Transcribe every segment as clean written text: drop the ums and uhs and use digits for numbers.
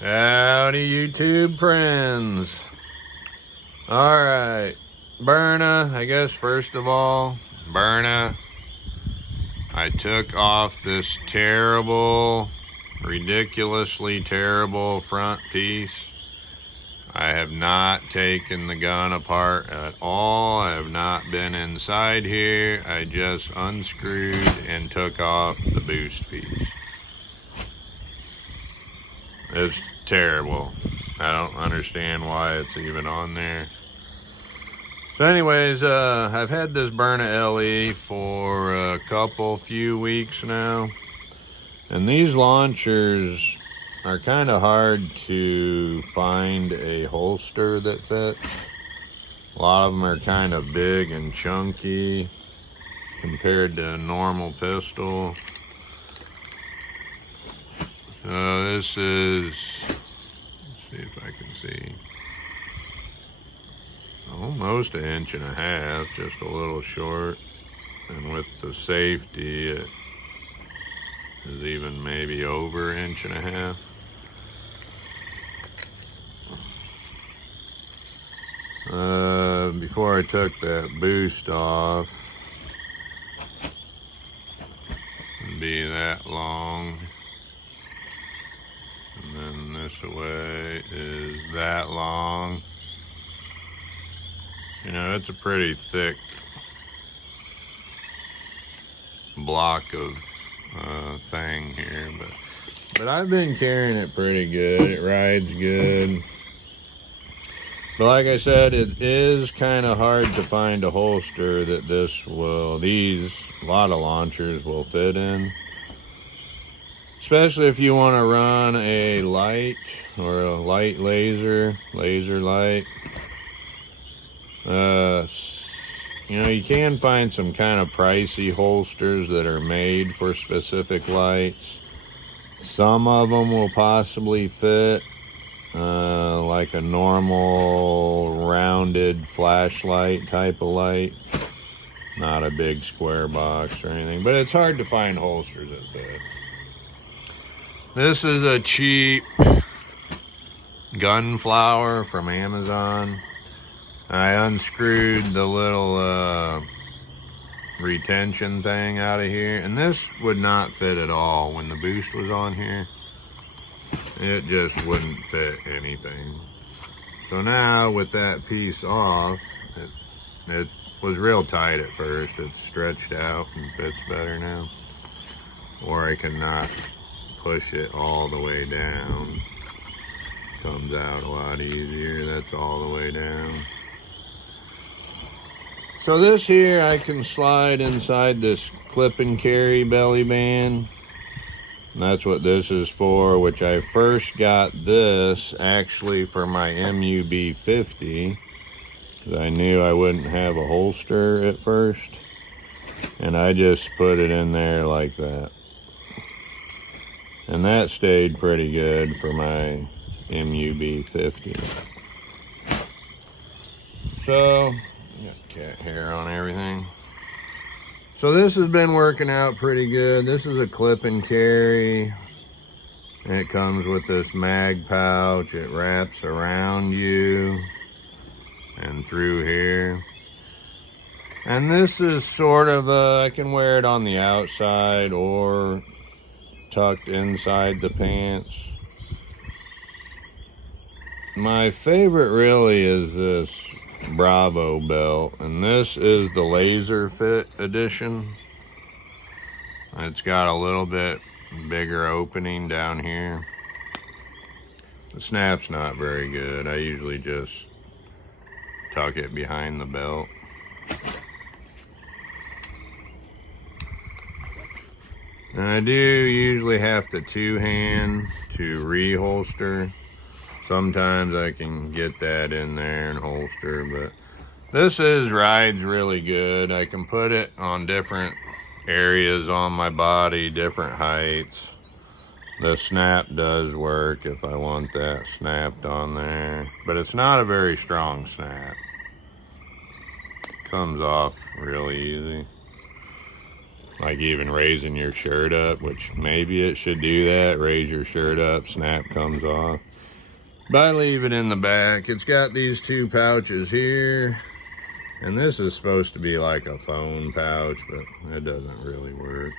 Howdy, YouTube friends. Alright, Byrna, I guess first of all, Byrna, I took off this terrible, ridiculously terrible front piece. I have not taken the gun apart at all. I have not been inside here. I just unscrewed and took off the boost piece. It's terrible. I don't understand why it's even on there. So anyways, I've had this Byrna LE for a few weeks now. And these launchers are kind of hard to find a holster that fits. A lot of them are kind of big and chunky compared to a normal pistol. This is, let's see if I can see, almost 1.5 inches, just a little short. And with the safety, it is even maybe over 1.5 inches. Before I took that boost off, it'd be that long. And then this way is that long. You know, it's a pretty thick block of thing here, but I've been carrying it pretty good. It rides good. But like I said, it is kind of hard to find a holster that a lot of launchers will fit in. Especially if you want to run a light or a light laser light. You know, you can find some kind of pricey holsters that are made for specific lights. Some of them will possibly fit, like a normal rounded flashlight type of light. Not a big square box or anything, but it's hard to find holsters that fit. This is a cheap gunflower from Amazon. I unscrewed the little retention thing out of here, and this would not fit at all when the boost was on here. It just wouldn't fit anything. So now with that piece off, it was real tight at first. It's stretched out and fits better now. Or I cannot push it all the way down. Comes out a lot easier. That's all the way down. So this here I can slide inside this clip and carry belly band. And that's what this is for, which I first got this actually for my MUB 50. Because I knew I wouldn't have a holster at first. And I just put it in there like that. And that stayed pretty good for my MUB 50. So, got cat hair on everything. So this has been working out pretty good. This is a clip and carry. And it comes with this mag pouch. It wraps around you and through here. And this is sort of I can wear it on the outside or tucked inside the pants. My favorite really is this Bravo belt, and this is the laser fit edition. It's got a little bit bigger opening down here. The snap's not very good. I usually just tuck it behind the belt. And I do usually have to two-hand to reholster. Sometimes I can get that in there and holster, but this rides really good. I can put it on different areas on my body, different heights. The snap does work if I want that snapped on there, but it's not a very strong snap. Comes off really easy. Like even raising your shirt up, which maybe it should do that. Raise your shirt up, snap comes off. But I leave it in the back. It's got these two pouches here. And this is supposed to be like a phone pouch, but it doesn't really work.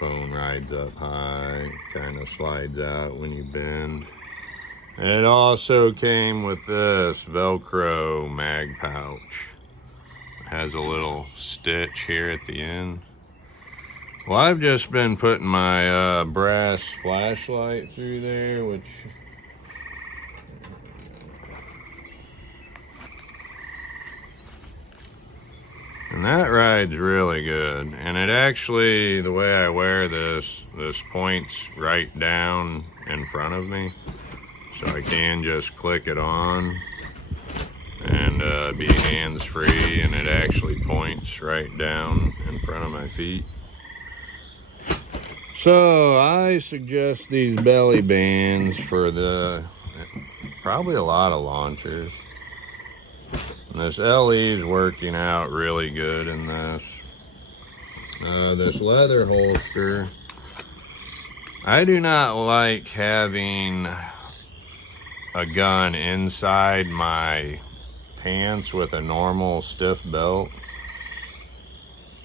Phone rides up high, kind of slides out when you bend. And it also came with this Velcro mag pouch. It has a little stitch here at the end. Well, I've just been putting my brass flashlight through there, which and that ride's really good. And it actually, the way I wear this points right down in front of me. So I can just click it on and be hands-free, and it actually points right down in front of my feet. So I suggest these belly bands for probably a lot of launchers. And this LE is working out really good in this. This leather holster, I do not like having a gun inside my pants with a normal stiff belt.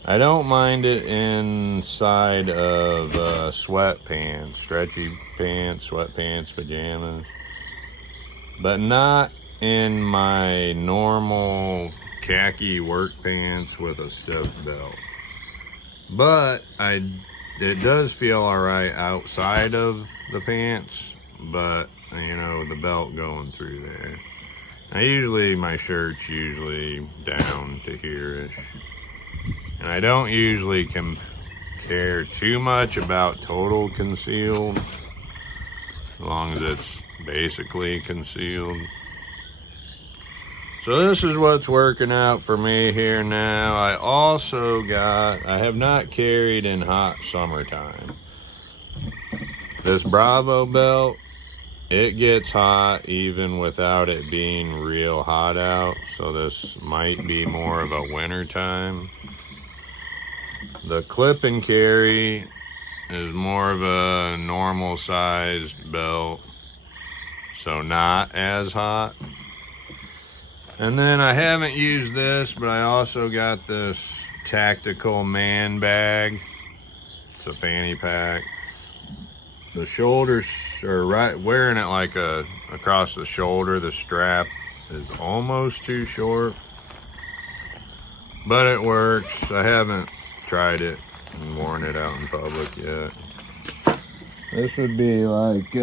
I don't mind it inside of sweatpants, stretchy pants, sweatpants, pajamas, but not in my normal khaki work pants with a stiff belt. But it does feel all right outside of the pants, but you know, the belt going through there. Now my shirt's usually down to here-ish. And I don't usually care too much about total concealed, as long as it's basically concealed. So this is what's working out for me here now. I have not carried in hot summertime. This Bravo belt, it gets hot even without it being real hot out. So this might be more of a winter time. The clip and carry is more of a normal sized belt, so not as hot. And then I haven't used this, but I also got this tactical man bag. It's a fanny pack. The shoulders are right, wearing it like across the shoulder. The strap is almost too short, but it works. I haven't tried it and worn it out in public yet. This would be like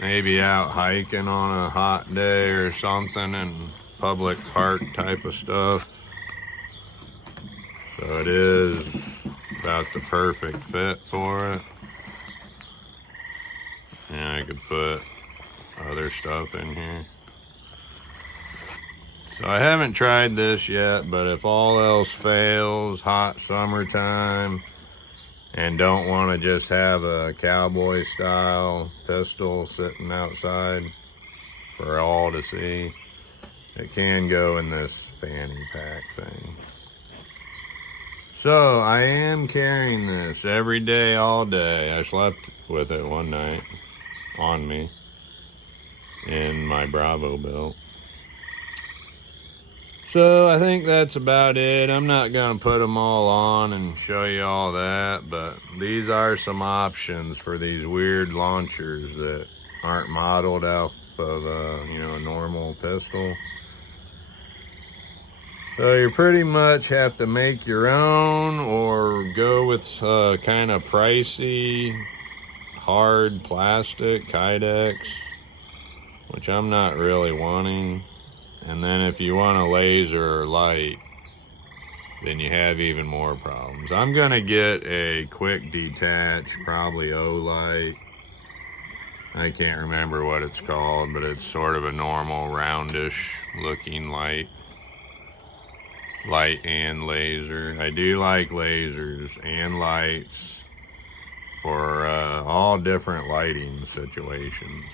maybe out hiking on a hot day or something, in public park type of stuff. So it is about the perfect fit for it. And I could put other stuff in here. So I haven't tried this yet, but if all else fails, hot summertime, and don't want to just have a cowboy style pistol sitting outside for all to see, it can go in this fanny pack thing. So I am carrying this every day, all day. I slept with it one night on me in my Bravo belt. So I think that's about it. I'm not going to put them all on and show you all that, but these are some options for these weird launchers that aren't modeled off of a normal pistol. So you pretty much have to make your own or go with kind of pricey, hard plastic Kydex, which I'm not really wanting. And then if you want a laser or light, then you have even more problems. I'm gonna get a quick detach, probably O-light. I can't remember what it's called, but it's sort of a normal roundish looking light and laser. I do like lasers and lights for all different lighting situations.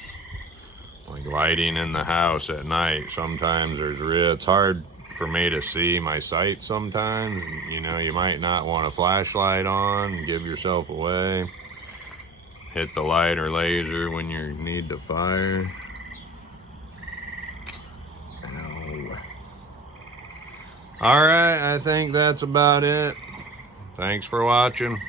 Like lighting in the house at night, sometimes it's hard for me to see my sight sometimes. You know, you might not want a flashlight on and give yourself away. hit the light or laser when you need to fire. Ow. All right, I think that's about it. Thanks for watching.